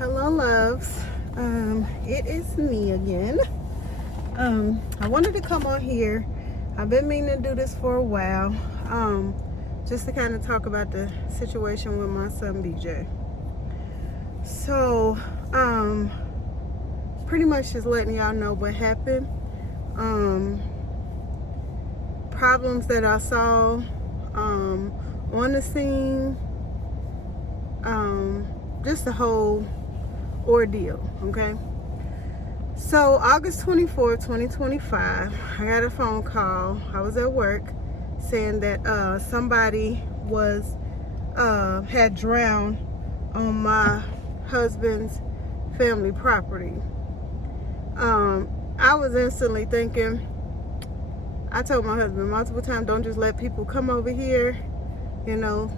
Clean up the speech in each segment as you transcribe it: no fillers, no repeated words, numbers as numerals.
Hello loves. It is me again. I wanted to come on here. I've been meaning to do this for a while. Just to kind of talk about the situation with my son BJ. So, pretty much just letting y'all know what happened. Problems that I saw on the scene. Just the whole ordeal, okay? So August 24th, 2025, I got a phone call. I was at work saying that somebody had drowned on my husband's family property. I was instantly thinking, I told my husband multiple times, don't just let people come over here, you know.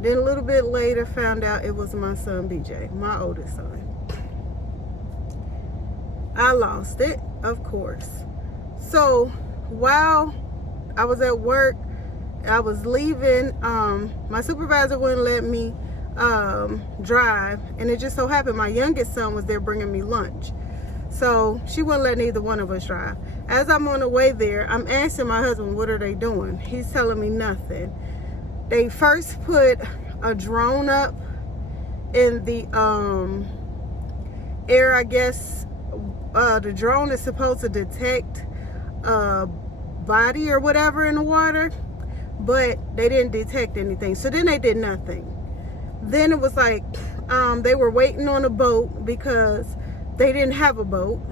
Then a little bit later found out it was my son BJ, my oldest son. I lost it, of course. So while I was at work, I was leaving, my supervisor wouldn't let me drive, and it just so happened my youngest son was there bringing me lunch. So she wouldn't let neither one of us drive. As I'm on the way there, I'm asking my husband, what are they doing? He's telling me nothing. They first put a drone up in the air, I guess. The drone is supposed to detect a body or whatever in the water, but they didn't detect anything. So then they did nothing. Then it was like they were waiting on a boat because they didn't have a boat,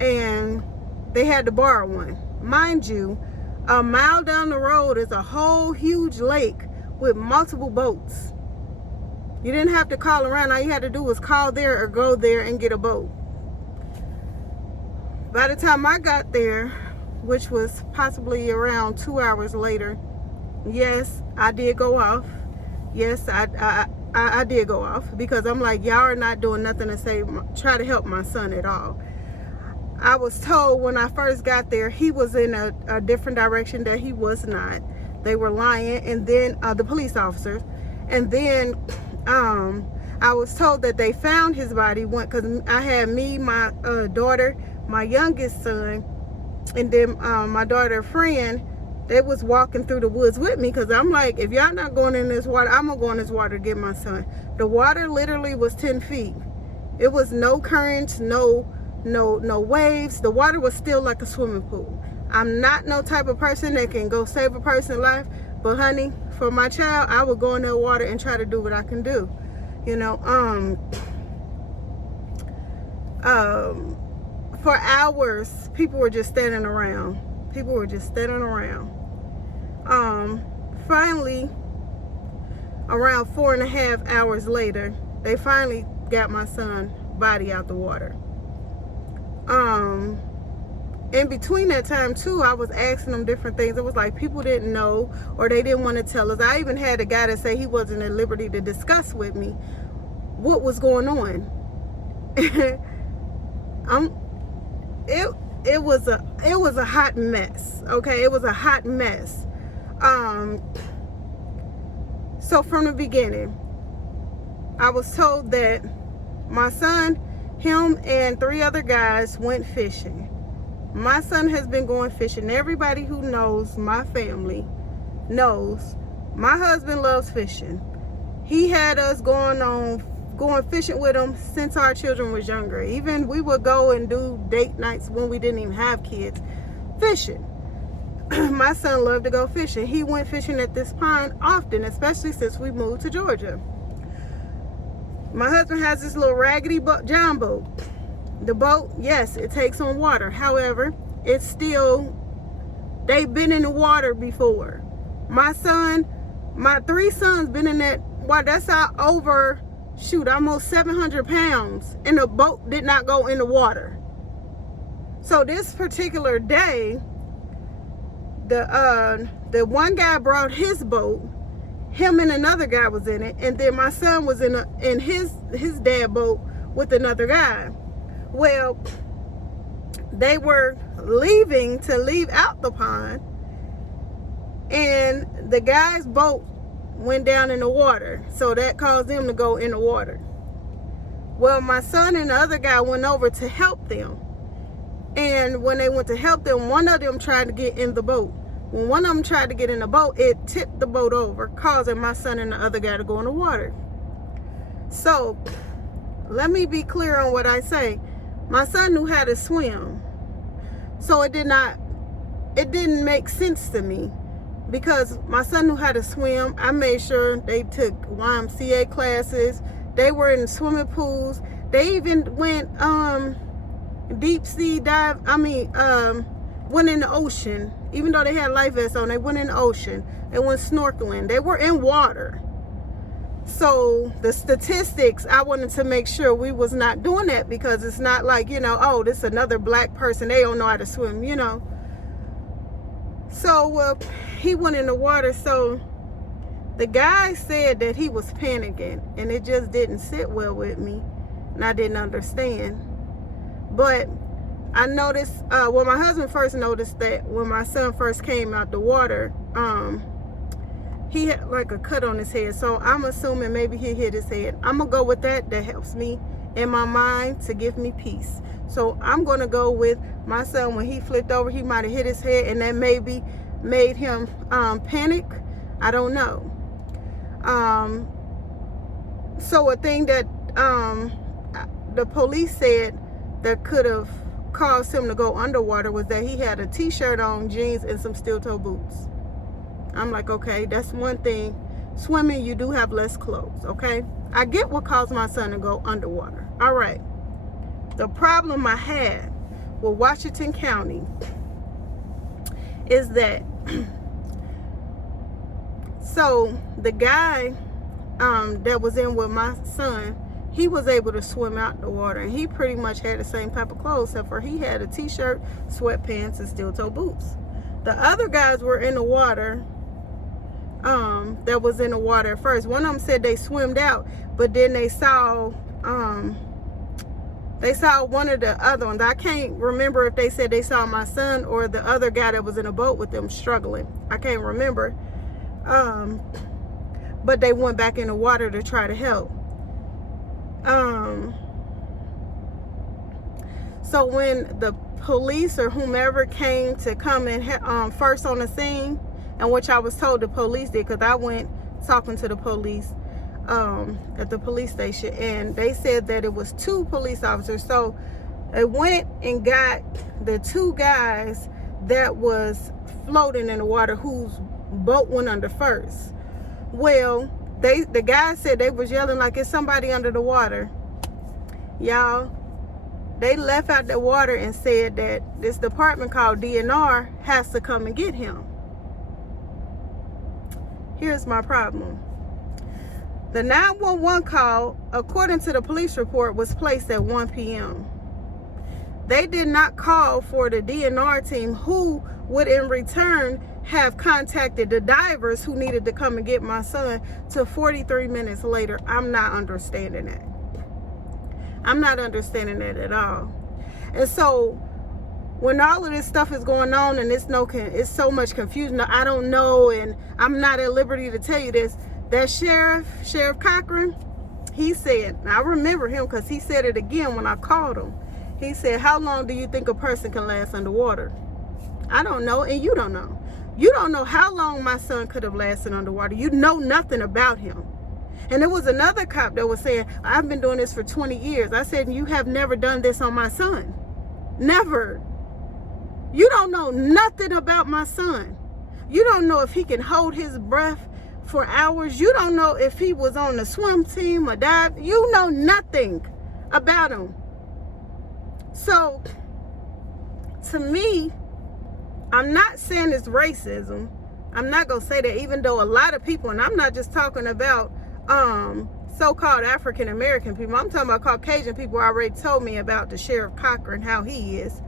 and they had to borrow one. Mind you, a mile down the road is a whole huge lake with multiple boats. You didn't have to call around. All you had to do was call there or go there and get a boat. By the time I got there, which was possibly around 2 hours later, yes, I did go off. Yes, I did go off because I'm like, y'all are not doing nothing to try to help my son at all. I was told when I first got there, he was in a different direction that he was not. They were lying, and then the police officers. And then I was told that they found his body because I had me, my daughter, my youngest son, and then my daughter's friend. They was walking through the woods with me because I'm like, if y'all not going in this water, I'm going to go in this water to get my son. The water literally was 10 feet. It was no currents, no waves. The water was still like a swimming pool. I'm not no type of person that can go save a person's life, but honey, for my child, I would go in that water and try to do what I can do. You know, for hours, people were just standing around. Finally, around 4.5 hours later, they finally got my son's body out the water. In between that time too, I was asking them different things. It was like people didn't know or they didn't want to tell us. I even had a guy that say he wasn't at liberty to discuss with me what was going on. It was a hot mess. Okay, it was a hot mess. So from the beginning, I was told that my son, him and 3 other guys went fishing. My son has been going fishing. Everybody who knows my family knows my husband loves fishing. He had us going fishing with him since our children was younger. Even we would go and do date nights when we didn't even have kids, fishing. My son loved to go fishing. He went fishing at this pond often, especially since we moved to Georgia. My husband has this little Raggedy John boat. The boat, yes, it takes on water. However, it's still, they've been in the water before. My 3 sons been in that water. That's almost 700 pounds. And the boat did not go in the water. So this particular day, the one guy brought his boat. Him and another guy was in it. And then my son was in his dad boat with another guy. Well, they were leave out the pond, and the guy's boat went down in the water. So that caused them to go in the water. Well, my son and the other guy went over to help them. And when they went to help them, one of them tried to get in the boat. When one of them tried to get in the boat, it tipped the boat over, causing my son and the other guy to go in the water. So, let me be clear on what I say. My son knew how to swim. So it didn't make sense to me. Because my son knew how to swim. I made sure they took YMCA classes. They were in swimming pools. They even went deep sea dive. Went in the ocean. Even though they had life vests on, they went in the ocean. They went snorkeling. They were in water. So the statistics, I wanted to make sure we was not doing that, because it's not like, oh, this is another black person, they don't know how to swim, So he went in the water. So the guy said that he was panicking, and it just didn't sit well with me, and I didn't understand. But I noticed, well, my husband first noticed that when my son first came out the water, he had like a cut on his head. So I'm assuming maybe he hit his head. I'm going to go with that. That helps me in my mind to give me peace. So I'm going to go with my son. When he flipped over, he might have hit his head, and that maybe made him panic. I don't know. So a thing that the police said that could have caused him to go underwater was that he had a t-shirt on, jeans, and some steel-toe boots. I'm like, okay, that's one thing. Swimming, you do have less clothes, okay? I get what caused my son to go underwater. All right. The problem I had with Washington County is that, so the guy that was in with my son, he was able to swim out the water, and he pretty much had the same type of clothes, except for he had a t-shirt, sweatpants, and steel-toe boots. The other guys were in the water, that was in the water at first. One of them said they swimmed out, but then they saw one of the other ones. I can't remember if they said they saw my son or the other guy that was in a boat with them struggling. I can't remember. But they went back in the water to try to help. So when the police or whomever came to come and first on the scene, and which I was told the police did, because I went talking to the police at the police station, and they said that it was 2 police officers. So they went and got the 2 guys that was floating in the water, whose boat went under first. Well, the guys said they was yelling like it's somebody under the water. Y'all, they left out the water and said that this department called DNR has to come and get him. Here's my problem. The 911 call, according to the police report, was placed at 1 p.m. They did not call for the DNR team, who would in return have contacted the divers who needed to come and get my son, till 43 minutes later. I'm not understanding that. I'm not understanding that at all. And so when all of this stuff is going on and it's so much confusion, I don't know, and I'm not at liberty to tell you this, that Sheriff Cochran, he said, and I remember him because he said it again when I called him. He said, how long do you think a person can last underwater? I don't know, and you don't know. You don't know how long my son could have lasted underwater. You know nothing about him. And there was another cop that was saying, I've been doing this for 20 years. I said, you have never done this on my son. Never. You don't know nothing about my son. You don't know if he can hold his breath for hours. You don't know if he was on the swim team or dive. You know nothing about him. So, to me, I'm not saying it's racism. I'm not going to say that, even though a lot of people, and I'm not just talking about so-called African-American people. I'm talking about Caucasian people. Already told me about the Sheriff Cochran, how he is.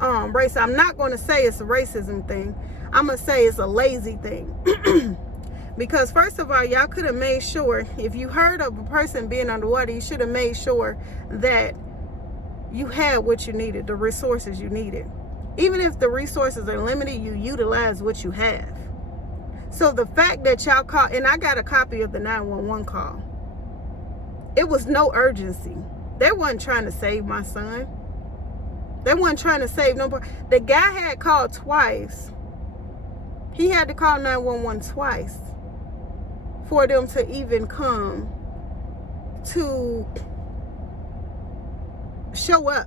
Race. I'm not going to say it's a racism thing. I'm going to say it's a lazy thing. Because first of all, y'all could have made sure, if you heard of a person being underwater, you should have made sure that you had what you needed, the resources you needed. Even if the resources are limited, you utilize what you have. So the fact that y'all called, and I got a copy of the 911 call. It was no urgency. They wasn't trying to save my son. They weren't trying to save nobody. The guy had called twice. He had to call 911 twice for them to even come to show up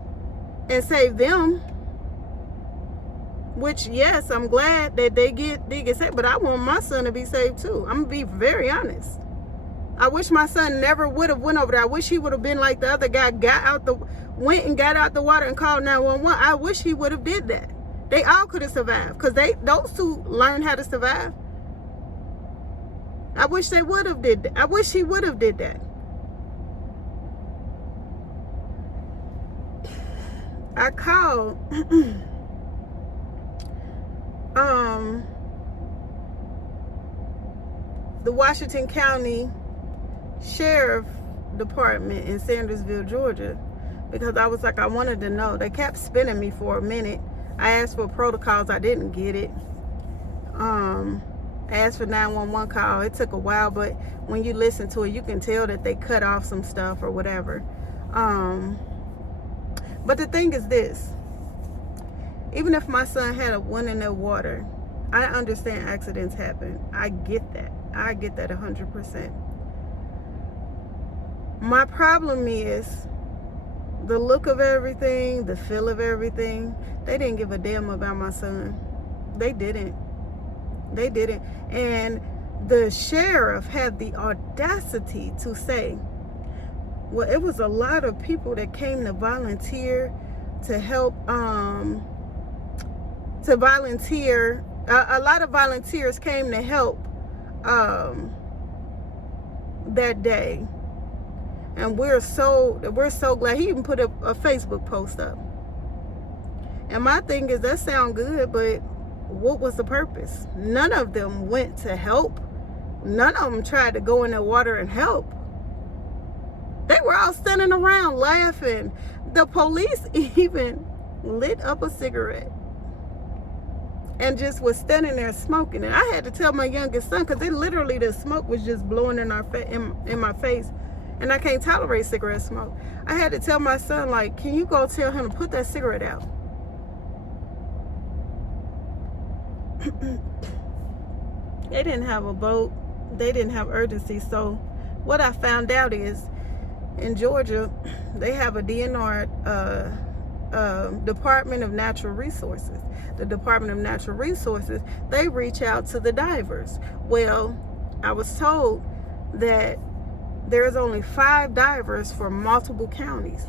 and save them. Which, yes, I'm glad that they get saved, but I want my son to be saved too. I'm gonna be very honest. I wish my son never would have went over there. I wish he would have been like the other guy, went and got out the water and called 911. I wish he would have did that. They all could have survived, because those two learned how to survive. I wish they would have did that. I wish he would have did that. I called the Washington County Sheriff Department in Sandersville, Georgia, because I was like, I wanted to know. They kept spinning me for a minute. I asked for protocols. I didn't get it. I asked for 911 call. It took a while, but when you listen to it, you can tell that they cut off some stuff or whatever. But the thing is this. Even if my son had went in the water, I understand accidents happen. I get that. I get that 100%. My problem is the look of everything, the feel of everything. They didn't give a damn about my son. They didn't. They didn't. And the sheriff had the audacity to say, well, it was a lot of people that came to volunteer to help, a lot of volunteers came to help that day. And we're so glad. He even put a Facebook post up. And my thing is, that sound good, but what was the purpose? None of them went to help. None of them tried to go in the water and help. They were all standing around laughing. The police even lit up a cigarette and just was standing there smoking. And I had to tell my youngest son, because literally the smoke was just blowing in my face. And I can't tolerate cigarette smoke. I had to tell my son, like, can you go tell him to put that cigarette out? They didn't have a boat. They didn't have urgency. So what I found out is, in Georgia, they have a DNR, Department of Natural Resources. The Department of Natural Resources, they reach out to the divers. Well, I was told that there's only 5 divers for multiple counties.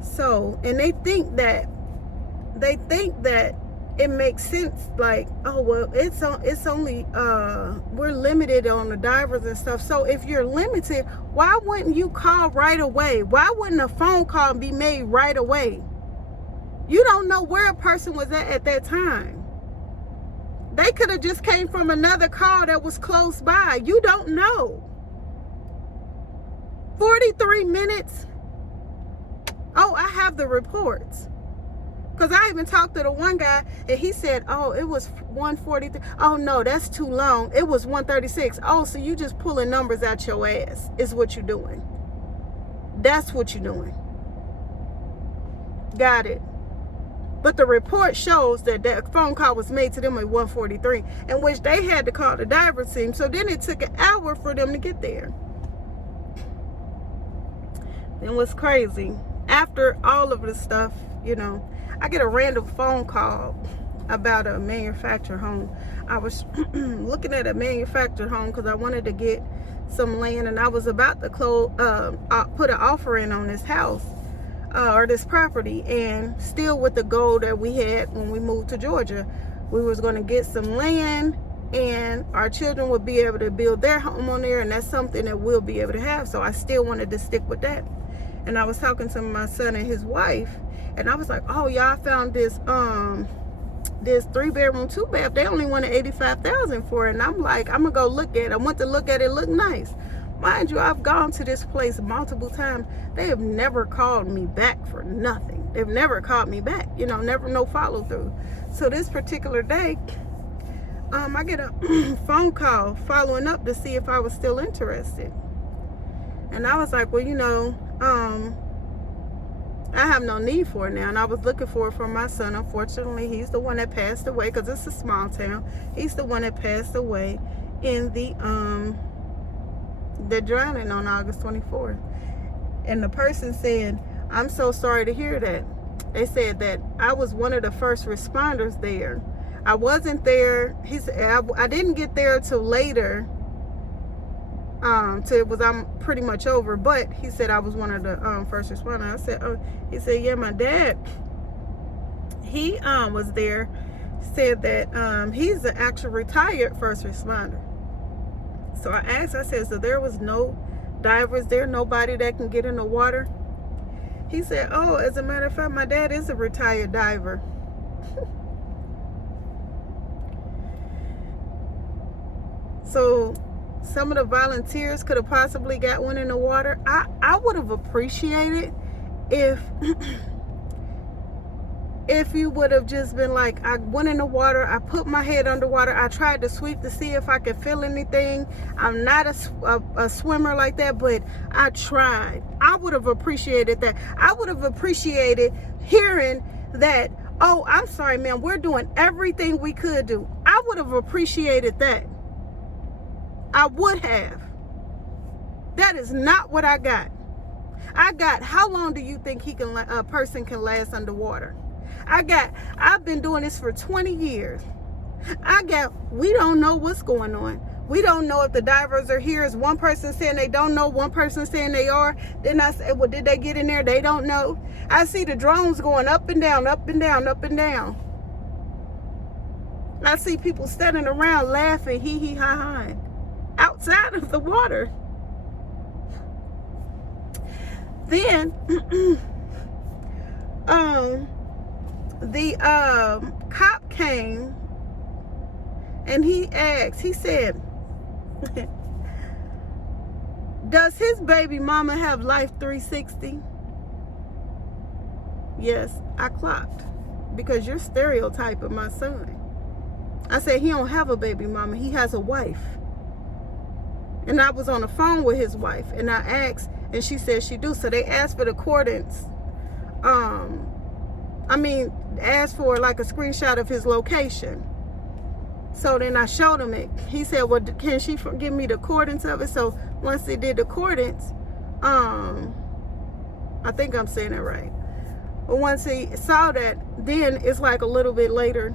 So, and they think that it makes sense, like, oh, well, it's only, we're limited on the divers and stuff. So if you're limited, why wouldn't you call right away? Why wouldn't a phone call be made right away? You don't know where a person was at that time. They could have just came from another call that was close by. You don't know. 43 minutes. Oh, I have the reports. Because I even talked to the one guy, and he said, oh, it was 143. Oh, no, that's too long. It was 136. Oh, so you just pulling numbers out your ass is what you're doing. That's what you're doing. Got it. But the report shows that that phone call was made to them at 143, in which they had to call the diver team. So then it took an hour for them to get there. And what's crazy, after all of this stuff, you know, I get a random phone call about a manufactured home. I was looking at a manufactured home because I wanted to get some land, and I was about to put an offer in on this house or this property, and still with the goal that we had when we moved to Georgia. We was going to get some land, and our children would be able to build their home on there, and that's something that we'll be able to have. So I still wanted to stick with that. And I was talking to my son and his wife, and I was like, oh, y'all found this 3-bedroom, 2-bath. They only wanted $85,000 for it. And I'm like, I'm gonna go look at it. I went to look at it. It looked nice. Mind you, I've gone to this place multiple times. They have never called me back for nothing. They've never called me back, you know, never, no follow through. So this particular day, I get a phone call following up to see if I was still interested. And I was like, well, you know, I have no need for it now. And I was looking for it for my son. Unfortunately, he's the one that passed away, because it's a small town. He's the one that passed away in the drowning on August 24th. And the person said, I'm so sorry to hear that. They said that I was one of the first responders there. I wasn't there. He said, I didn't get there till later. Till it was, I'm pretty much over. But he said I was one of the first responders. I said, oh. He said, yeah, my dad, he was there. Said that he's the actual retired first responder. So I asked, I said, so there was no divers there, nobody that can get in the water? He said, oh, as a matter of fact, my dad is a retired diver. So some of the volunteers could have possibly got one in the water. I would have appreciated if you would have just been like, I went in the water, I put my head underwater, I tried to sweep to see if I could feel anything. I'm not a swimmer like that, but I tried. I would have appreciated that. I would have appreciated hearing that, oh, I'm sorry, ma'am, we're doing everything we could do. I would have appreciated that. I would have. That is not what I got. I got, how long do you think a person can last underwater? I've been doing this for 20 years. We don't know what's going on. We don't know if the divers are here. Is one person saying they don't know, one person saying they are. Then I said, well, did they get in there? They don't know. I see the drones going up and down, up and down, up and down. I see people standing around laughing, hee hee ha ha, outside of the water. Then the cop came and he asked, he said, does his baby mama have Life 360? Yes, I clocked, because you're stereotyping my son. I said, he don't have a baby mama, he has a wife. And I was on the phone with his wife, and I asked, and she said she do. So they asked for the coordinates. Asked for like a screenshot of his location. So then I showed him it. He said, well, can she give me the coordinates of it? So once they did the coordinates, I think I'm saying it right. But once he saw that, then it's like a little bit later,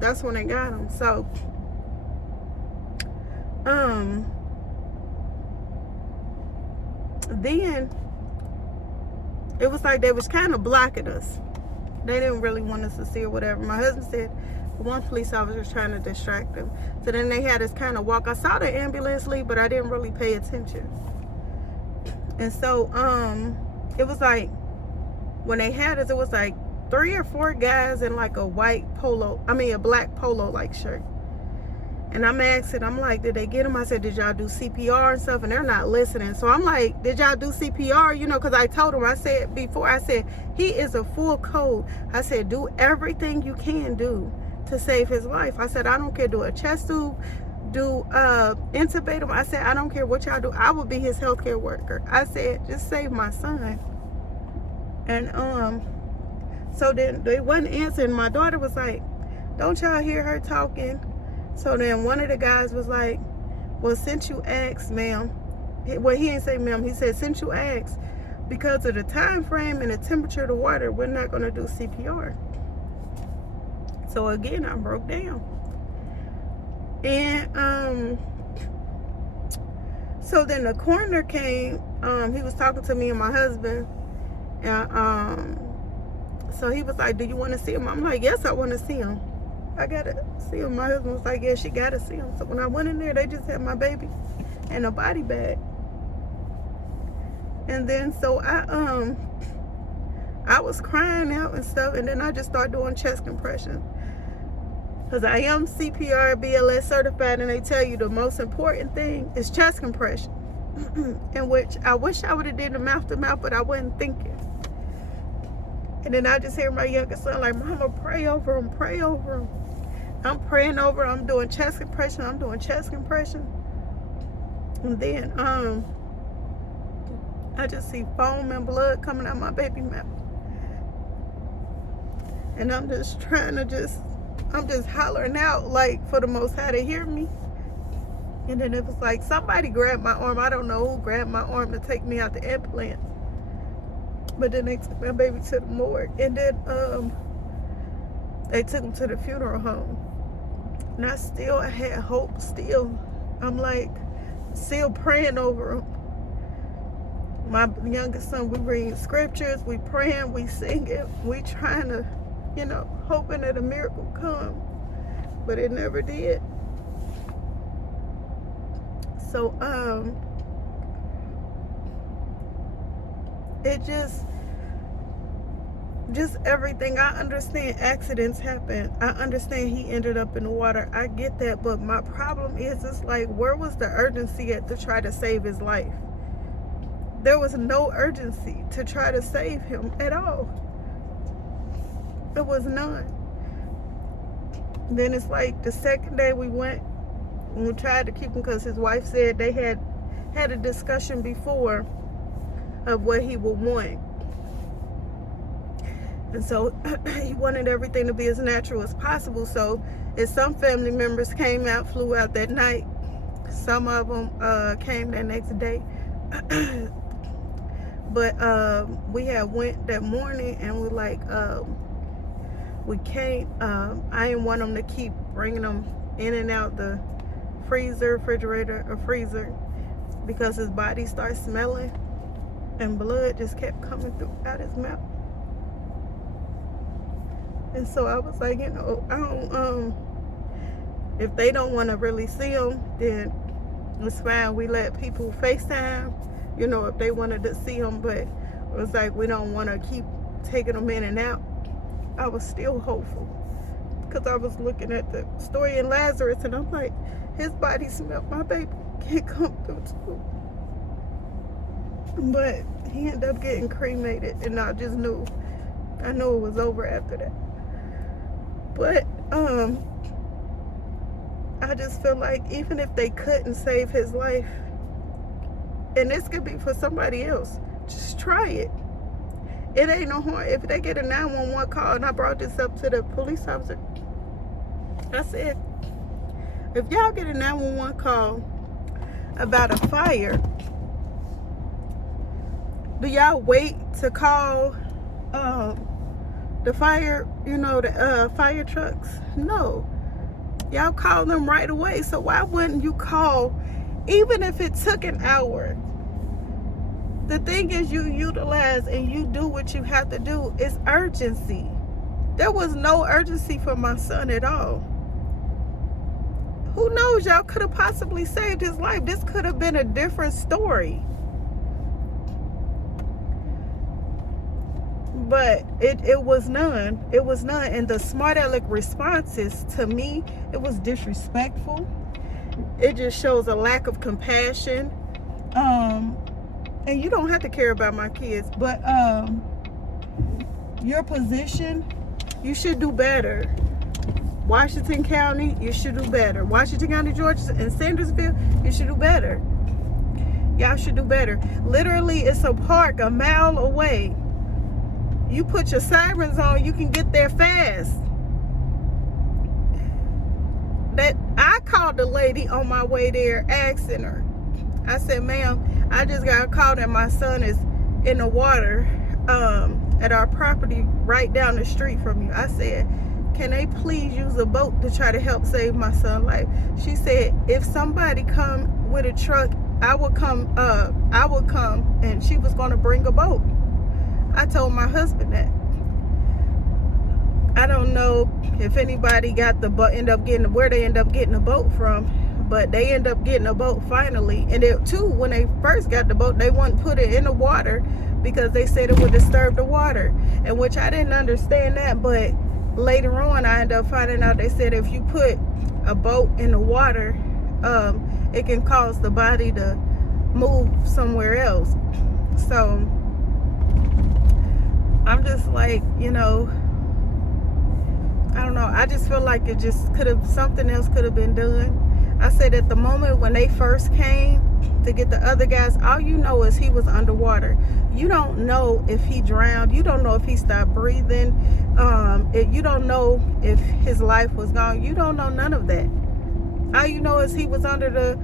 that's when they got him. So, then it was like they was kind of blocking us. They didn't really want us to see or whatever. My husband said one police officer was trying to distract them. So then they had us kind of walk. I saw the ambulance leave, but I didn't really pay attention. And so it was like, when they had us, it was like 3 or 4 guys in like a black polo like shirt. And I'm asking, I'm like, did they get him? I said, did y'all do CPR and stuff? And they're not listening. So I'm like, did y'all do CPR? You know, because I told them, I said before, I said, he is a full code. I said, do everything you can do to save his life. I said, I don't care, do a chest tube, do intubate him. I said, I don't care what y'all do. I will be his healthcare worker. I said, just save my son. And so then they wasn't answering. My daughter was like, don't y'all hear her talking? So then one of the guys was like, well, since you asked, ma'am, well, he didn't say ma'am, he said, since you asked, because of the time frame and the temperature of the water, we're not going to do CPR. So again, I broke down. And so then the coroner came, he was talking to me and my husband, and so he was like, do you want to see him? I'm like, yes, I want to see him. I gotta see him. My husband was like, yeah, she gotta see him. So when I went in there, they just had my baby in a body bag. And then so I was crying out and stuff, and then I just started doing chest compression, because I am CPR BLS certified, and they tell you the most important thing is chest compression. In which I wish I would have did the mouth to mouth, but I wasn't thinking. And then I just hear my youngest son like, Mama, pray over him, pray over him. I'm praying over, I'm doing chest compression, and then I just see foam and blood coming out my baby mouth. And I'm just trying to I'm just hollering out, like, for the Most High to hear me. And then it was like somebody grabbed my arm. I don't know who grabbed my arm to take me out the ambulance. But then they took my baby to the morgue. And then they took him to the funeral home. And I had hope still. I'm like, still praying over him. My youngest son, we read scriptures, we praying, we singing, we trying to, hoping that a miracle come. But it never did. So, it just everything. I understand accidents happen. I understand he ended up in the water. I get that. But my problem is, it's like, where was the urgency at to try to save his life? There was no urgency to try to save him at all. There was none. Then it's like the second day we went, and we tried to keep him because his wife said they had a discussion before of what he would want. And so he wanted everything to be as natural as possible. So if some family members came out, flew out that night, some of them came that next day. But we had went that morning, and we like, we can't, I didn't want them to keep bringing them in and out the refrigerator or freezer, because his body started smelling and blood just kept coming through out his mouth. And so I was like, I don't, if they don't want to really see him, then it's fine. We let people FaceTime, if they wanted to see him, but it was like, we don't want to keep taking them in and out. I was still hopeful, because I was looking at the story in Lazarus, and I'm like, his body smelled, my baby can't come through too. But he ended up getting cremated, and I knew it was over after that. But I just feel like even if they couldn't save his life, and this could be for somebody else, just try it. It ain't no harm. If they get a 911 call, and I brought this up to the police officer, I said, if y'all get a 911 call about a fire, do y'all wait to call the fire, the fire trucks? No. Y'all call them right away. So why wouldn't you call, even if it took an hour? The thing is, you utilize and you do what you have to do. It's urgency. There was no urgency for my son at all. Who knows? Y'all could have possibly saved his life. This could have been a different story. But it was none. It was none. And the smart aleck responses, to me, it was disrespectful. It just shows a lack of compassion. And you don't have to care about my kids, but your position, you should do better. Washington County, you should do better. Washington County, Georgia, and Sandersville, you should do better. Y'all should do better. Literally, it's a park a mile away. You put your sirens on, you can get there fast. I called the lady on my way there, asking her. I said, ma'am, I just got a call that my son is in the water at our property right down the street from you. I said, can they please use a boat to try to help save my son's life? She said, if somebody come with a truck, I would come, and she was going to bring a boat. I told my husband that. I don't know if anybody got the boat, where they end up getting the boat from, but they end up getting a boat finally. And it too, when they first got the boat, they wouldn't put it in the water because they said it would disturb the water, and which I didn't understand that. But later on, I ended up finding out they said if you put a boat in the water, it can cause the body to move somewhere else. So I'm just like, I don't know. I just feel like it just could have, something else could have been done. I said at the moment when they first came to get the other guys, all you know is he was underwater. You don't know if he drowned. You don't know if he stopped breathing. You don't know if his life was gone. You don't know none of that. All you know is he was under the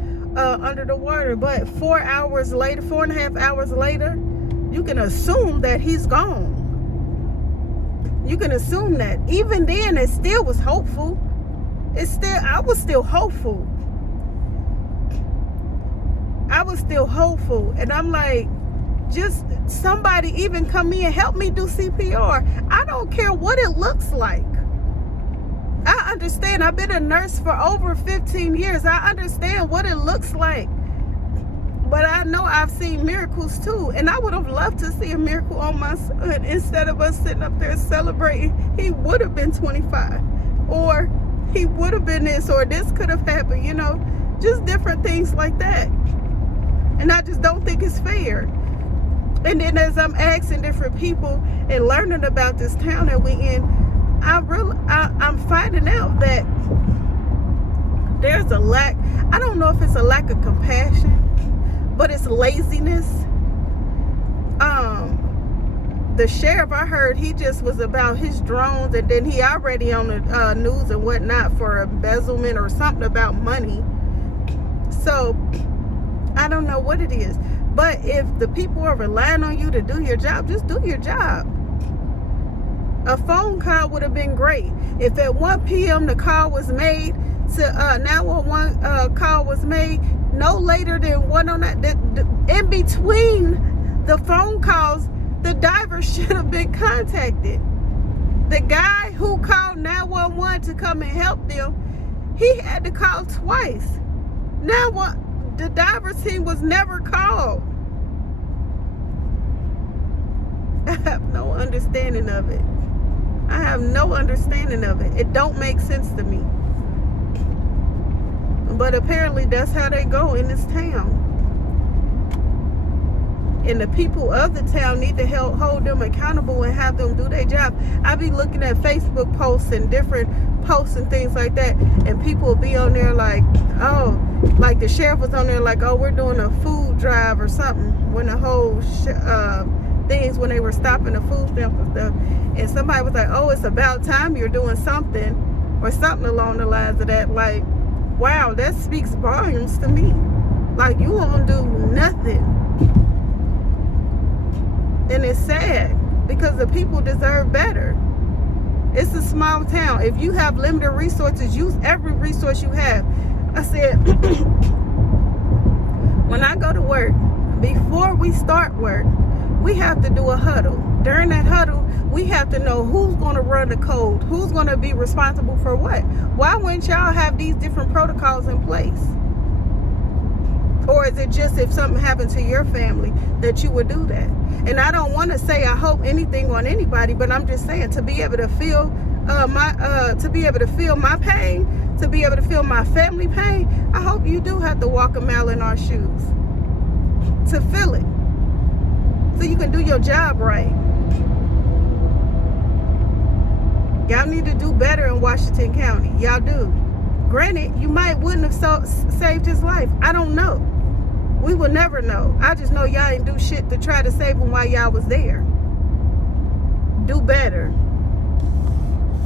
water. But 4 hours later, 4.5 hours later, you can assume that he's gone. You can assume that. Even then, it still was hopeful. I was still hopeful. I was still hopeful. And I'm like, just somebody even come in and help me do CPR. I don't care what it looks like. I understand. I've been a nurse for over 15 years. I understand what it looks like. But I know I've seen miracles too. And I would have loved to see a miracle on my son instead of us sitting up there celebrating. He would have been 25. Or he would have been this, or this could have happened, you know. Just different things like that. And I just don't think it's fair. And then as I'm asking different people and learning about this town that we in, I'm finding out that there's a lack. I don't know if it's a lack of compassion, but it's laziness. The sheriff, I heard he just was about his drones, and then he already on the news and whatnot for embezzlement or something about money. So I don't know what it is. But if the people are relying on you to do your job, just do your job. A phone call would have been great. If at 1 p.m. the call was made to 911 call was made, no later than 109. In between the phone calls, the diver should have been contacted. The guy who called 911 to come and help them, he had to call twice. Now what? The diver team was never called. I have no understanding of it. I have no understanding of it. It don't make sense to me. But apparently that's how they go in this town. And the people of the town need to hold them accountable and have them do their job. I be looking at Facebook posts and different posts and things like that, and people will be on there like, oh, like the sheriff was on there like, oh, we're doing a food drive or something, when the whole things when they were stopping the food stamps and stuff, and somebody was like, oh, it's about time you're doing something, or something along the lines of that. Like, wow, that speaks volumes to me. Like, you won't do nothing. And it's sad because the people deserve better. It's a small town. If you have limited resources, use every resource you have. I said, when I go to work, before we start work, we have to do a huddle. During that huddle, we have to know who's going to run the code, who's going to be responsible for what. Why wouldn't y'all have these different protocols in place? Or is it just if something happened to your family that you would do that? And I don't want to say I hope anything on anybody, but I'm just saying, to be able to feel to be able to feel my pain, to be able to feel my family pain, I hope you do have to walk a mile in our shoes to feel it, so you can do your job right. Y'all need to do better in Washington County. Y'all do. Granted, you wouldn't have saved his life. I don't know. We will never know. I just know y'all didn't do shit to try to save him while y'all was there. Do better.